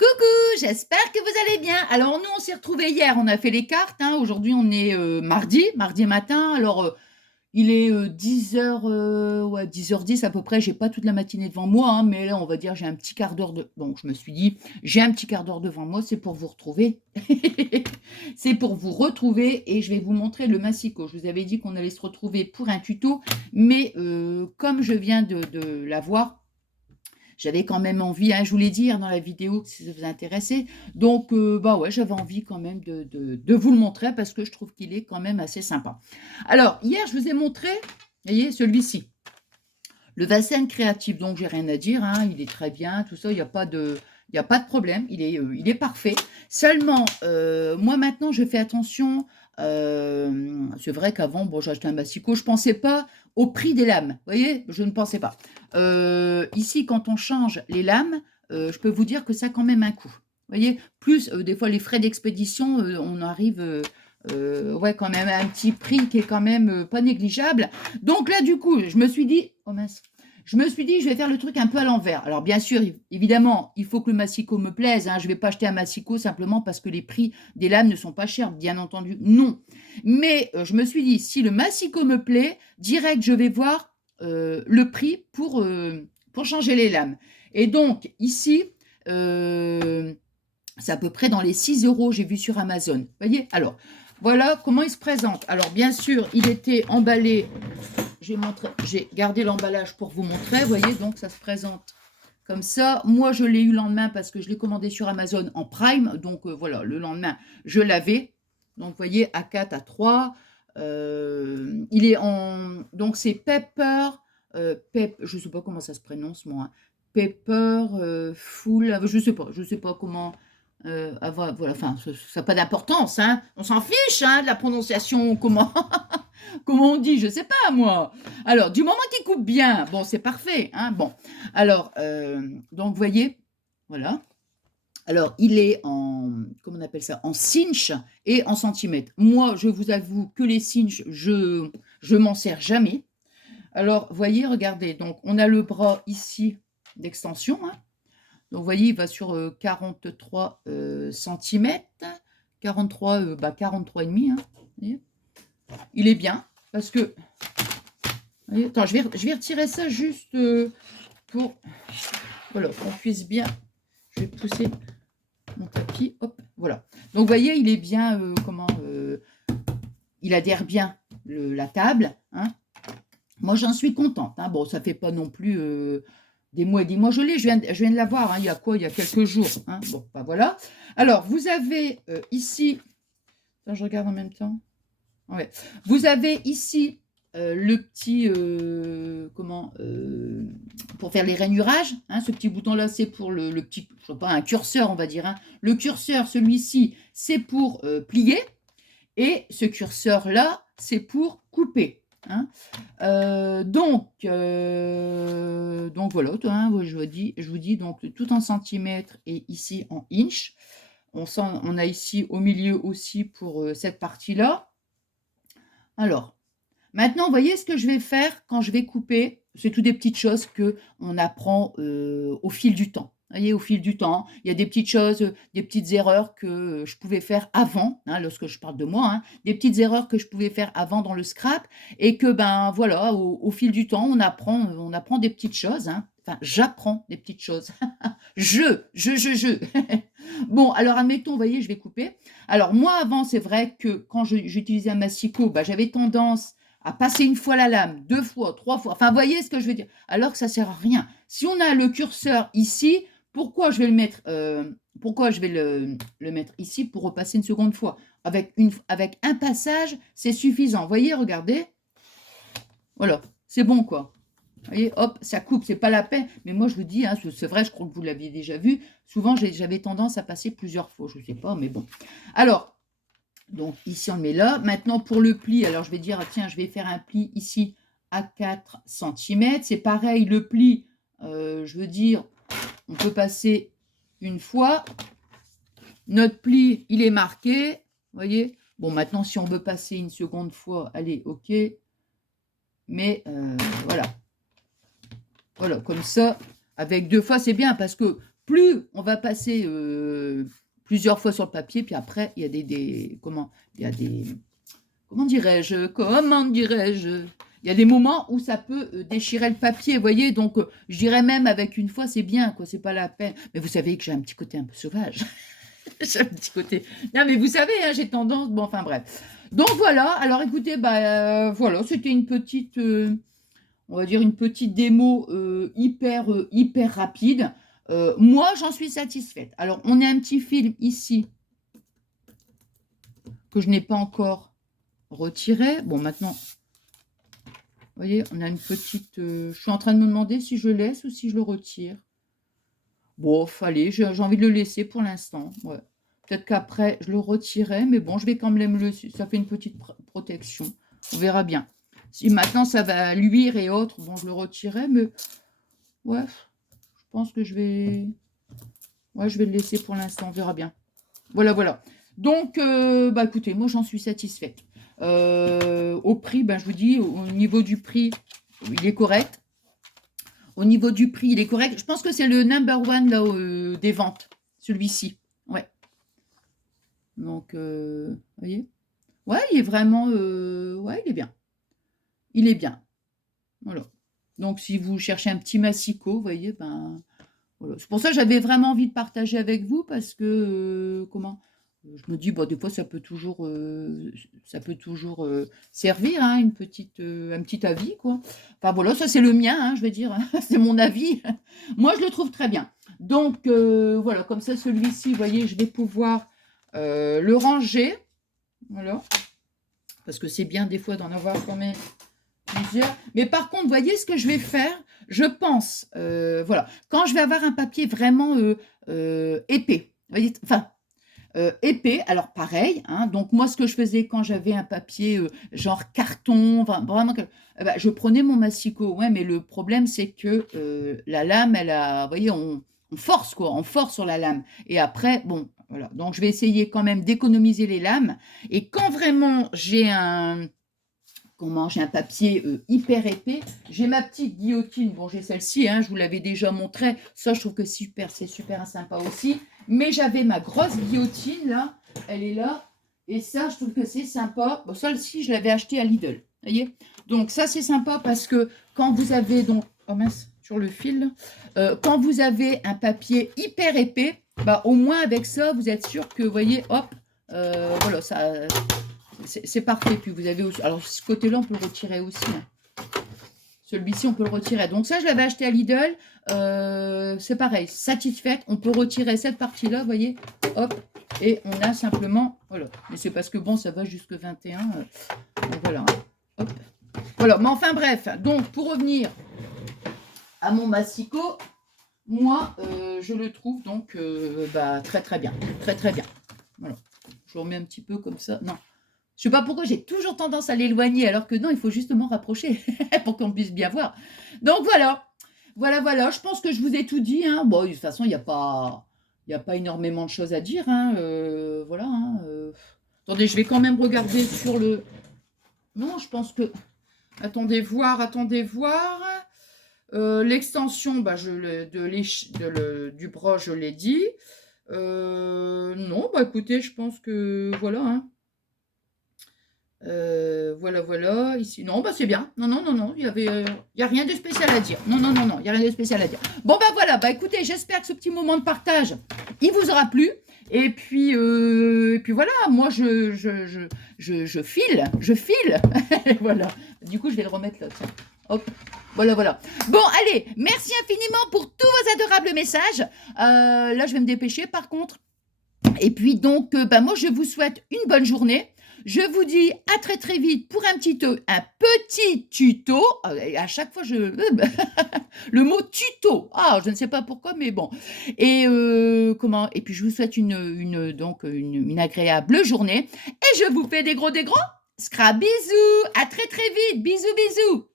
Coucou, j'espère que vous allez bien. Alors nous, on s'est retrouvés hier, on a fait les cartes, hein. Aujourd'hui, on est mardi matin. Alors, il est 10h, ouais, 10h10 à peu près. J'ai pas toute la matinée devant moi, hein, mais là, on va dire, j'ai un petit quart d'heure de... Bon, je me suis dit, j'ai un petit quart d'heure devant moi, c'est pour vous retrouver. C'est pour vous retrouver et je vais vous montrer le massicot. Je vous avais dit qu'on allait se retrouver pour un tuto, mais comme je viens de l'avoir, j'avais quand même envie, hein, je vous l'ai dit dans la vidéo, si ça vous intéressait. Donc, bah ouais, j'avais envie quand même de vous le montrer parce que je trouve qu'il est quand même assez sympa. Alors, hier, je vous ai montré, vous voyez, celui-ci, le Vasen créatif. Donc, j'ai rien à dire, hein, il est très bien, tout ça, il n'y a pas de... Il n'y a pas de problème, il est parfait. Seulement, moi maintenant, je fais attention. C'est vrai qu'avant, bon, j'ai acheté un massicot, je ne pensais pas au prix des lames. Vous voyez, je ne pensais pas. Ici, quand on change les lames, je peux vous dire que ça a quand même un coût. Vous voyez, plus des fois les frais d'expédition, on arrive ouais, quand même à un petit prix qui est quand même pas négligeable. Donc là, du coup, je me suis dit, oh mince, je me suis dit, je vais faire le truc un peu à l'envers. Alors, bien sûr, évidemment, il faut que le massicot me plaise, hein. Je ne vais pas acheter un massicot simplement parce que les prix des lames ne sont pas chers, bien entendu, non. Mais je me suis dit, si le massicot me plaît, direct, je vais voir le prix pour changer les lames. Et donc, ici, c'est à peu près dans les 6 euros, j'ai vu sur Amazon. Vous voyez? Alors, voilà comment il se présente. Alors, bien sûr, il était emballé. J'ai gardé l'emballage pour vous montrer, vous voyez, donc ça se présente comme ça. Moi, je l'ai eu le lendemain parce que je l'ai commandé sur Amazon en Prime, donc voilà, le lendemain, je l'avais. Donc, vous voyez, A4, A3, il est en... Donc, c'est Pepper, je ne sais pas comment ça se prononce, moi, hein. Pepper, Full, je sais pas comment... voilà, enfin, ça n'a pas d'importance, hein. On s'en fiche, hein, de la prononciation, comment... Comment on dit, je sais pas moi. Alors, du moment qu'il coupe bien, bon, c'est parfait, hein. Bon, alors, donc, vous voyez, voilà. Alors, il est en, comment on appelle ça, en cinch et en centimètres. Moi, je vous avoue que les cinch, je m'en sers jamais. Alors, voyez, regardez, donc, on a le bras ici d'extension, hein. Donc, vous voyez, il va sur 43 centimètres. 43, 43 et demi, hein. Vous voyez, il est bien parce que... Attends, je vais retirer ça juste pour... Voilà, qu'on puisse bien... Je vais pousser mon tapis. Hop, voilà. Donc, vous voyez, il est bien... il adhère bien la table, hein. Moi, j'en suis contente, hein. Bon, ça ne fait pas non plus des mois et des mois. Je viens de l'avoir, hein. Il y a quoi? Il y a quelques jours, hein. Bon, ben voilà. Alors, vous avez ici... Attends, je regarde en même temps. Ouais. Vous avez ici le petit, pour faire les rainurages, hein, ce petit bouton-là, c'est pour le petit, je sais pas, un curseur, on va dire, hein. Le curseur, celui-ci, c'est pour plier, et ce curseur-là, c'est pour couper, hein. Donc voilà, hein, je vous dis, donc tout en centimètres et ici en inch. On a ici au milieu aussi pour cette partie-là. Alors, maintenant, vous voyez ce que je vais faire quand je vais couper. C'est toutes des petites choses qu'on apprend au fil du temps. Vous voyez, au fil du temps, il y a des petites choses, des petites erreurs que je pouvais faire avant, hein, lorsque je parle de moi, hein, des petites erreurs que je pouvais faire avant dans le scrap, et que, ben voilà, au fil du temps, on apprend des petites choses, hein. Enfin, j'apprends des petites choses. Je. Bon, alors admettons, vous voyez, je vais couper. Alors moi, avant, c'est vrai que quand j'utilisais un massicot, bah, j'avais tendance à passer une fois la lame, deux fois, trois fois. Enfin, vous voyez ce que je veux dire? Alors que ça ne sert à rien. Si on a le curseur ici, pourquoi je vais le mettre, mettre ici pour repasser une seconde fois? Avec un passage, c'est suffisant. Vous voyez, regardez. Voilà, c'est bon, quoi. Vous voyez, hop, ça coupe, c'est pas la peine. Mais moi, je vous dis, hein, c'est vrai, je crois que vous l'aviez déjà vu. Souvent, j'avais tendance à passer plusieurs fois. Je ne sais pas, mais bon. Alors, donc ici, on le met là. Maintenant, pour le pli, alors je vais dire, tiens, je vais faire un pli ici à 4 cm. C'est pareil, le pli, je veux dire, on peut passer une fois. Notre pli, il est marqué. Vous voyez? Bon, maintenant, si on veut passer une seconde fois, allez, OK. Mais voilà. Voilà, comme ça, avec deux fois, c'est bien parce que plus on va passer plusieurs fois sur le papier, puis après, il y a comment dirais-je, il y a des moments où ça peut déchirer le papier, vous voyez, donc je dirais même avec une fois, c'est bien, quoi, c'est pas la peine. Mais vous savez que j'ai un petit côté un peu sauvage. J'ai un petit côté. Non, mais vous savez, hein, j'ai tendance. Bon, enfin bref. Donc voilà. Alors écoutez, voilà, c'était une petite, on va dire une petite démo hyper rapide. Moi, j'en suis satisfaite. Alors, on a un petit film ici que je n'ai pas encore retiré. Bon, maintenant, vous voyez, on a une petite. Je suis en train de me demander si je laisse ou si je le retire. Bon, allez, j'ai envie de le laisser pour l'instant. Ouais. Peut-être qu'après, je le retirerai, mais bon, je vais quand même ça fait une petite protection. On verra bien. Si maintenant, ça va luire et autres, bon, je le retirerai, mais ouais, je pense que je vais le laisser pour l'instant. On verra bien. Voilà, voilà. Donc, écoutez, moi, j'en suis satisfaite. Au prix, je vous dis, au niveau du prix, il est correct. Au niveau du prix, il est correct. Je pense que c'est le number one là, des ventes, celui-ci. Ouais. Donc, vous voyez? Ouais, il est vraiment... ouais, il est bien. Il est bien. Voilà. Donc, si vous cherchez un petit massicot, vous voyez, voilà. C'est pour ça que j'avais vraiment envie de partager avec vous, parce que, je me dis, des fois, ça peut toujours servir, hein, un petit avis, quoi. Enfin, voilà, ça, c'est le mien, hein, je vais dire, hein, c'est mon avis. Moi, je le trouve très bien. Donc, voilà, comme ça, celui-ci, vous voyez, je vais pouvoir le ranger. Voilà. Parce que c'est bien, des fois, d'en avoir quand même plusieurs. Mais par contre, vous voyez ce que je vais faire? Je pense, voilà, quand je vais avoir un papier vraiment épais, vous voyez, enfin, épais, alors pareil, hein, donc moi, ce que je faisais quand j'avais un papier genre carton, vraiment, je prenais mon massicot, ouais, mais le problème, c'est que la lame, vous voyez, on force, quoi, on force sur la lame. Et après, bon, voilà, donc je vais essayer quand même d'économiser les lames. Et quand vraiment j'ai un papier hyper épais. J'ai ma petite guillotine. Bon, j'ai celle-ci, hein, je vous l'avais déjà montré. Ça, je trouve que c'est super sympa aussi. Mais j'avais ma grosse guillotine, là. Elle est là. Et ça, je trouve que c'est sympa. Bon, celle-ci, je l'avais achetée à Lidl. Vous voyez? Donc, ça, c'est sympa parce que quand vous avez donc... Oh mince, sur le fil. Quand vous avez un papier hyper épais, au moins avec ça, vous êtes sûr que, vous voyez, hop, voilà, ça... C'est parfait. Puis vous avez aussi... Alors, ce côté-là, on peut le retirer aussi. Hein. Celui-ci, on peut le retirer. Donc ça, je l'avais acheté à Lidl. C'est pareil, satisfaite. On peut retirer cette partie-là, vous voyez. Hop. Et on a simplement... Voilà. Mais c'est parce que, bon, ça va jusque 21. Donc voilà. Hop. Voilà. Mais enfin, bref. Donc, pour revenir à mon massicot, moi, je le trouve donc très bien. Très bien. Voilà. Je le remets un petit peu comme ça. Non. Je ne sais pas pourquoi j'ai toujours tendance à l'éloigner, alors que non, il faut justement rapprocher pour qu'on puisse bien voir. Donc voilà. Voilà. Je pense que je vous ai tout dit. Hein. Bon, de toute façon, il n'y a pas énormément de choses à dire. Hein. Voilà. Hein. Attendez, je vais quand même regarder sur le... Non, je pense que... Attendez voir. L'extension du bras, je l'ai dit. Non, écoutez, je pense que... Voilà, hein. Voilà. Ici, non, c'est bien. Non. Il y a rien de spécial à dire. Non. Il y a rien de spécial à dire. Bon, voilà. Écoutez, j'espère que ce petit moment de partage, il vous aura plu. Et puis voilà. Moi, je file. Voilà. Du coup, je vais le remettre là. Tiens. Hop. Voilà. Bon, allez. Merci infiniment pour tous vos adorables messages. Là, je vais me dépêcher, par contre. Et puis donc, moi, je vous souhaite une bonne journée. Je vous dis à très vite pour un petit tuto. À chaque fois, le mot tuto. Ah, je ne sais pas pourquoi, mais bon. Et et puis je vous souhaite une agréable journée. Et je vous fais des gros scrap bisous. À très vite. Bisous.